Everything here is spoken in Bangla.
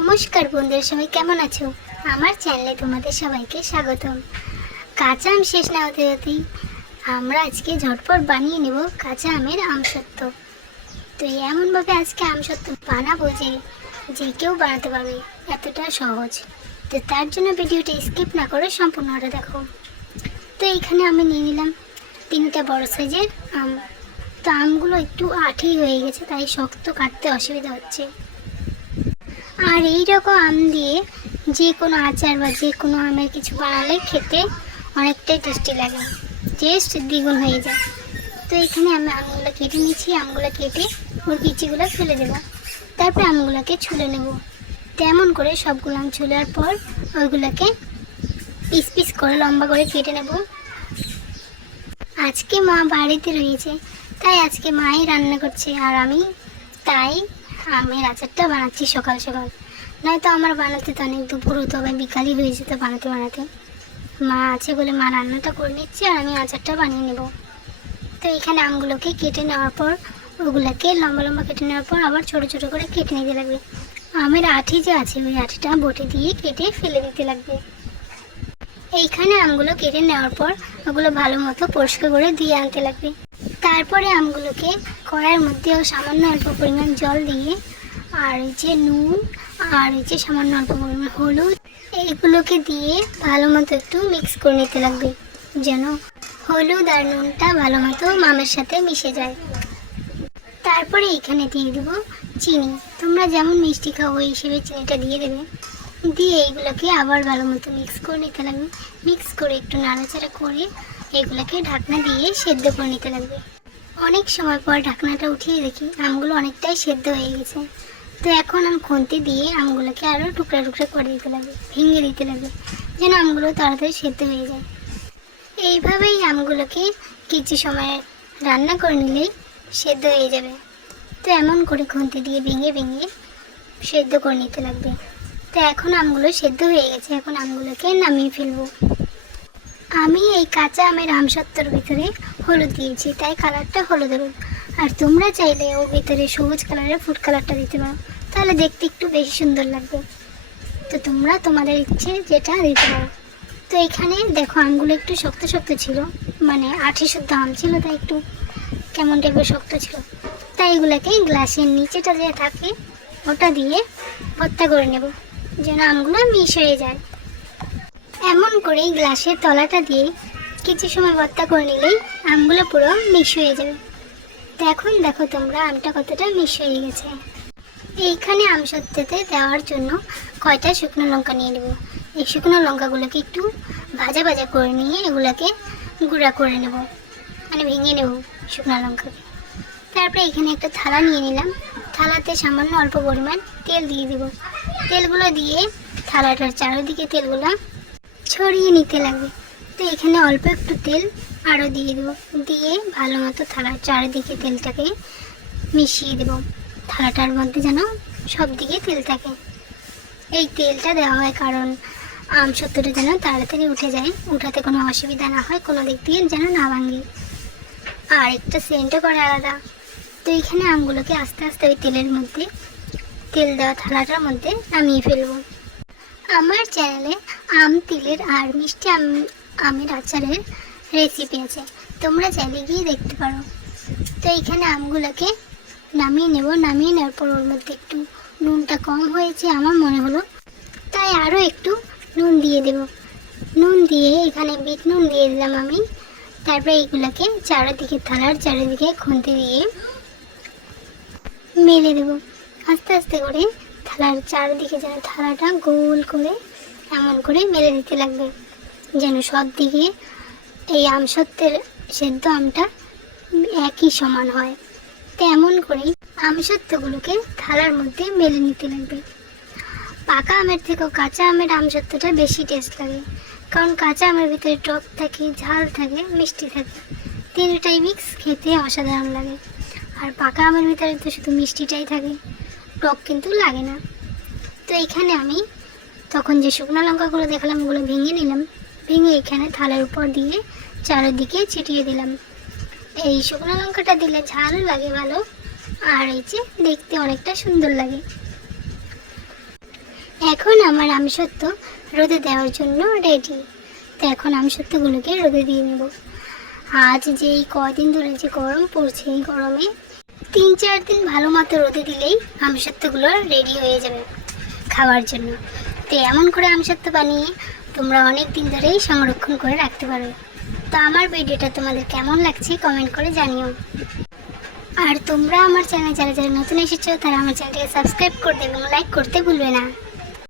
নমস্কার বন্ধুরা, সবাই কেমন আছো? আমার চ্যানেলে তোমাদের সবাইকে স্বাগতম। কাঁচা আম শেষ না হতে হতেই আমরা আজকে ঝটপট বানিয়ে নেব কাঁচা আমের আমসত্ত্ব। তো এমনভাবে আজকে আমসত্ত্ব বানাবো যে কেউ বানাতে পারবে, এতটা সহজ। তো তার জন্য ভিডিওটা স্কিপ না করে সম্পূর্ণটা দেখো। তো এখানে আমি নিয়ে নিলাম 3টা বড় সাইজের আম। তো আমগুলো একটু আঠি হয়ে গেছে, তাই শক্ত কাটতে অসুবিধা হচ্ছে। আর এই রকম আম দিয়ে যে কোনো আচার বা যে কোনো আমের কিছু বানালে খেতে অনেকটাই টেস্টি লাগে, টেস্ট দ্বিগুণ হয়ে যায়। তো এখানে আমি আমগুলো কেটে নিচ্ছি। আমগুলো কেটে ওর বিচিগুলো ফেলে দেবো, তারপর আমগুলোকে ছুলে নেব। তেমন করে সবগুলো আম ছুলার পর ওইগুলোকে পিস পিস করে লম্বা করে কেটে নেব। আজকে মা বাড়িতে রয়েছে, তাই আজকে মাই রান্না করছে, আর আমি তাই আমের আচারটা বানাচ্ছি সকাল সকাল। নয়তো আমার বানাতে তো অনেক দুপুর হতো বা বিকালই হয়ে যেত বানাতে বানাতে। মা আছে বলে মা রান্নাটা করে নিচ্ছে আর আমি আচারটা বানিয়ে নেব। তো এখানে আমগুলোকে কেটে নেওয়ার পর ওগুলোকে লম্বা লম্বা কেটে নেওয়ার পর আবার ছোট ছোট করে কেটে নিতে লাগবে। আমের আঠি যে আছে ওই আঠিটা বটি দিয়ে কেটে ফেলে দিতে লাগবে। এইখানে আমগুলো কেটে নেওয়ার পর ওগুলো ভালো মতো পরিষ্কার করে দিয়ে আনতে লাগবে। তারপরে আমগুলোকে কড়াইয়ের মধ্যে সামান্য অল্প পরিমাণ জল দিয়ে আর এই যে নুন আর এই যে সামান্য অল্প পরিমাণ হলুদ এইগুলোকে দিয়ে ভালো মতো একটু মিক্স করে নিতে লাগবে, যেন হলুদ আর নুনটা ভালো মতো আমের সাথে মিশে যায়। তারপরে এখানে দিয়ে দেবো চিনি। তোমরা যেমন মিষ্টি খাও ওই হিসেবে চিনিটা দিয়ে দেবে। দিয়ে এইগুলোকে আবার ভালো মতো মিক্স করে নিতে লাগবে। মিক্স করে একটু নাড়াচাড়া করে এগুলোকে ঢাকনা দিয়ে সেদ্ধ করে নিতে লাগবে। অনেক সময় পর ঢাকনাটা উঠিয়ে দেখি আমগুলো অনেকটাই সেদ্ধ হয়ে গেছে। তো এখন আমি খুন্তি দিয়ে আমগুলোকে আরও টুকরা টুকরা করে দিতে লাগবে, ভেঙে দিতে লাগবে, যেন আমগুলো তাড়াতাড়ি সেদ্ধ হয়ে যায়। এইভাবেই আমগুলোকে কিছু সময় রান্না করে নিলেই সেদ্ধ হয়ে যাবে। তো এমন করে খুন্তি দিয়ে ভেঙে ভেঙে সেদ্ধ করে নিতে লাগবে। তো এখন আমগুলো সেদ্ধ হয়ে গেছে, এখন আমগুলোকে নামিয়ে ফেলবো। আমি এই কাঁচা আমের আমসত্ত্বর ভিতরে হলুদ দিয়েছি, তাই কালারটা হলুদ হলুদ। আর তোমরা চাইলে ওর ভিতরে সবুজ কালারের ফুড কালারটা দিতে পারো, তাহলে দেখতে একটু বেশি সুন্দর লাগবে। তো তোমরা তোমাদের ইচ্ছে যেটা দিতে পারো। তো এখানে দেখো আমগুলো একটু শক্ত শক্ত ছিল, মানে আঠি শুদ্ধ আম ছিল, তাই একটু কেমন টাইপের শক্ত ছিল। তাই এগুলোকে গ্লাসের নিচেটা যে থাকে ওটা দিয়ে ভর্তা করে নেব, যেন আমগুলো মিশ হয়ে যায়। এমন করে গ্লাসের তলাটা দিয়ে কিছু সময় ভর্তা করে নিলেই আমগুলো পুরো মিশ হয়ে যাবে। তো এখন দেখো তোমরা আমটা কতটা মিশ হয়ে গেছে। এইখানে আমসত্ত্বতে দেওয়ার জন্য কয়টা শুকনো লঙ্কা নিয়ে নেব। এই শুকনো লঙ্কাগুলোকে একটু ভাজা ভাজা করে নিয়ে এগুলোকে গুঁড়া করে নেব, মানে ভেঙে নেব শুকনো লঙ্কাকে। তারপরে এখানে একটা থালা নিয়ে নিলাম। থালাতে সামান্য অল্প পরিমাণ তেল দিয়ে দেব। তেলগুলো দিয়ে থালাটার চারিদিকে তেলগুলো ছড়িয়ে নিতে লাগবে। তো এখানে অল্প একটু তেল আরও দিয়ে দেবো, দিয়ে ভালো মতো থালার চারিদিকে তেলটাকে মিশিয়ে দেব। থালাটার মধ্যে যেন সব দিকে তেল থাকে। এই তেলটা দেওয়া হয় কারণ আমসত্ত্বটা যেন তাড়াতাড়ি উঠে যায়, উঠাতে কোনো অসুবিধা না হয়, কোনো দিক দিয়ে যেন না ভাঙে, আর একটা সেন্টও করে আলাদা। তো এখানে আমগুলোকে আস্তে আস্তে ওই তেলের মধ্যে, তেল দেওয়া থালাটার মধ্যে নামিয়ে ফেলবো। আমার চ্যানেলে আম তিলের আর মিষ্টি আমের আচারের রেসিপি আছে, তোমরা চাইলে গিয়ে দেখতে পারো। তো এইখানে আমগুলোকে নামিয়ে নেব। নামিয়ে নেওয়ার পর ওর মধ্যে একটু নুনটা কম হয়েছে আমার মনে হলো, তাই আরও একটু নুন দিয়ে দেব। নুন দিয়ে এখানে বিট নুন দিয়ে দিলাম আমি। তারপরে এইগুলোকে চারিদিকে থালার চারিদিকে খুন্তি দিয়ে মেলে দেব আস্তে আস্তে করে। থালার চারিদিকে যেন থালাটা গোল করে এমন করে মেলে দিতে লাগবে, যেন সব দিকে এই আমসত্ত্বের সেদ্ধ আমটা একই সমান হয়। তেমন করেই আমসত্ত্বগুলোকে থালার মধ্যে মেলে নিতে লাগবে। পাকা আমের থেকেও কাঁচা আমের আমসত্ত্বটা বেশি টেস্ট লাগে, কারণ কাঁচা আমের ভিতরে টক থাকে, ঝাল থাকে, মিষ্টি থাকে, তিনটাই মিক্স খেতে অসাধারণ লাগে। আর পাকা আমের ভিতরে তো শুধু মিষ্টিটাই থাকে, টক কিন্তু লাগে না। তো এখানে আমি তখন যে শুকনো লঙ্কাগুলো দেখালাম ওগুলো ভেঙে নিলাম। ভেঙে এখানে থালার উপর দিয়ে চারিদিকে ছিটিয়ে দিলাম। এই শুকনো লঙ্কাটা দিলে ঝালও লাগে ভালো, আর এই যে দেখতে অনেকটা সুন্দর লাগে। আমার আমসত্ত্ব রোদে দেওয়ার জন্য রেডি। তো এখন আমসত্ত্বগুলোকে রোদে দিয়ে নেব। আজ যে এই কদিন ধরে যে গরম পড়ছে, এই গরমে 3-4 দিন ভালো মতো রোদে দিলেই আমসত্ত্বগুলো রেডি হয়ে যাবে খাওয়ার জন্য। তো এমন করে আমসত্ত্ব বানিয়ে তোমরা অনেক দিন ধরেই সংরক্ষণ করে রাখতে পারো। তো আমার ভিডিওটা তোমাদের কেমন লাগছে কমেন্ট করে জানিও। আর তোমরা আমার চ্যানেল যারা যারা নতুন এসেছো তারা আমার চ্যানেলটাকে সাবস্ক্রাইব করতে এবং লাইক করতে ভুলবে না।